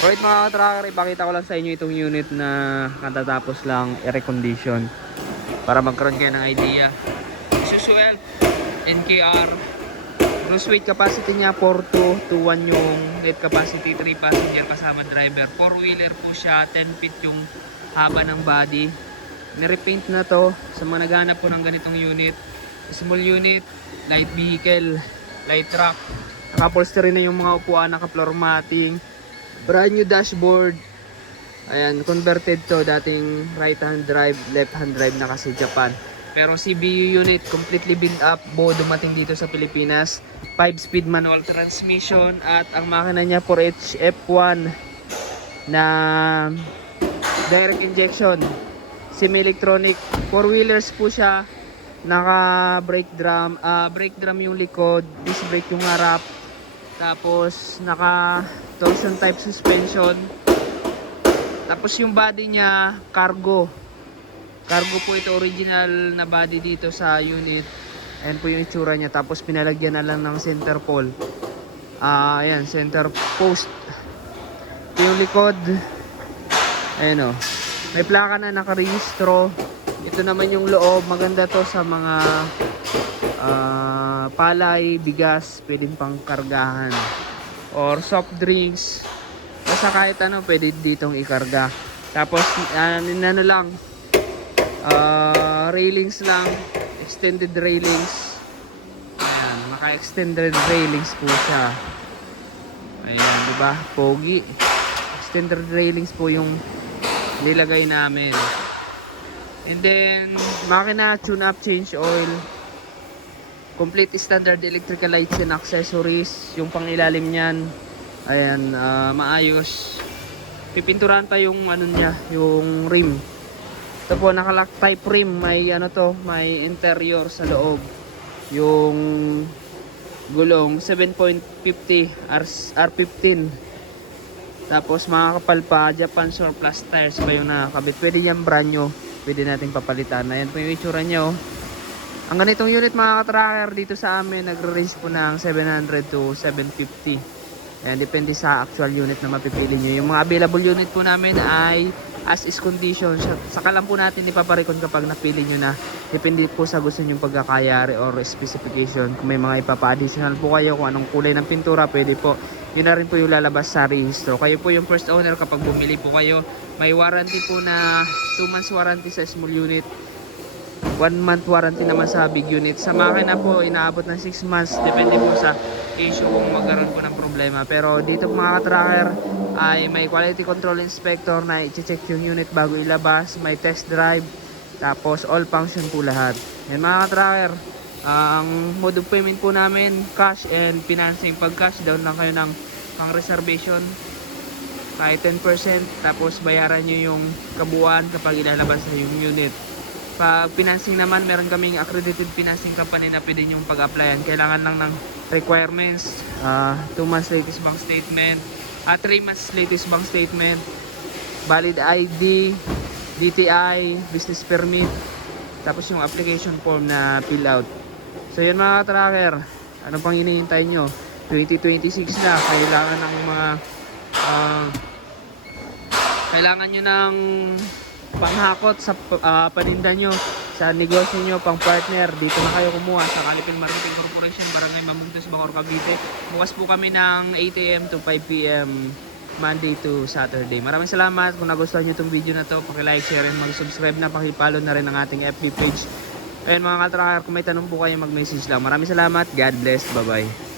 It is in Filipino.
Alright mga ka-tracker, ipakita ko lang sa inyo itong unit na katatapos lang i-recondition para magkaroon kayo ng idea. Isuzu Elf NKR, gross weight capacity niya 4221, yung net capacity 3 passenger kasama driver. 4-wheeler po siya, 10 feet yung haba ng body. Nirepaint na to sa mga naghanap po ng ganitong unit. Small unit, light vehicle, light truck. Naka-upholstery na yung mga upuan, naka-floor matting. Brand new dashboard. Ayan, converted to dating right hand drive, left hand drive na kasi Japan. Pero CBU unit, completely built up, buo dumating dito sa Pilipinas. 5-speed manual transmission at ang makina niya 4H F1 na direct injection. Semi-electronic, 4-wheelers po siya. Naka brake drum yung likod, disc brake yung harap. Tapos naka torsion type suspension. Tapos yung body niya cargo po ito, original na body dito sa unit. Ayan po yung itsura niya. Tapos pinalagyan na lang ng center pole. Ayan, center post. Ito yung likod. Ayan o, may plaka na nakarehistro. Ito naman yung loob. Maganda to sa mga palay, bigas, pwedeng pang kargahan or soft drinks, basta kahit ano pwede ditong ikarga. Tapos ano lang, railings lang, extended railings. Ayan, maka-extended railings po siya. Ayan, diba? Pogi. Extended railings po yung nilagay namin. And then makina, tune up, change oil, complete standard electrical lights and accessories. Yung pangilalim niyan, ayan, maayos. Pipinturahan pa yung ano niya, yung rim. Ito po, naka-lock type rim. May ano to, may interior sa loob. Yung gulong 7.50 R15. Tapos makakapal pa, Japan surplus tires pa yung nakakabit. Pwede yan brand new, pwede nating papalitan. Ayan po yung itsura niya, oh. Ang ganitong unit mga ka-tracker dito sa amin, nagre-range po ng 700 to 750. Ayan, depende sa actual unit na mapipili nyo. Yung mga available unit po namin ay as is condition. Saka lang po natin ipaparekon kapag napili nyo na. Depende po sa gusto nyo pagkakayari or specification. Kung may mga ipapa-additional po kayo, kung anong kulay ng pintura, pwede po. Yun na rin po yung lalabas sa rehistro. Kayo po yung first owner kapag bumili po kayo. May warranty po na 2 months warranty sa small unit. 1 month warranty naman sa big unit. Sa makina po, inaabot ng 6 months. Depende po sa issue kung magkaroon po ng problema. Pero dito mga ka-tracker ay may quality control inspector na i-check yung unit bago ilabas. May test drive. Tapos all function po lahat. Yan mga ka-tracker. Ang mode of payment po namin, cash and financing. Pag cash, down lang kayo ng pang reservation. Kahit 10%. Tapos bayaran nyo yung kabuuan kapag ilalabas na yung unit. Pag financing naman, meron kaming accredited financing company na pwede nyong pag-applyan. Kailangan lang ng requirements, 2 months latest bank statement, 3 months latest bank statement, valid ID, DTI, business permit, tapos yung application form na fill out. So yun mga tracker, ano pang hinihintay nyo? 2026 na, kailangan ng mga kailangan nyo ng panghakot sa paninda nyo, sa negosyo nyo, pang partner. Dito na kayo kumuha sa Calipin Marketing Corporation, Barangay Mamuntos, Bacoor, Cavite. Bukas po kami ng 8 AM to 5 PM Monday to Saturday. Maraming salamat. Kung nagustuhan nyo itong video na to, paki-like, share, and mag-subscribe na, paki-follow na rin ang ating FB page. Ayun mga ka-tracker, kung may tanong po kayo, mag-message lang. Maraming salamat. God bless. Bye-bye.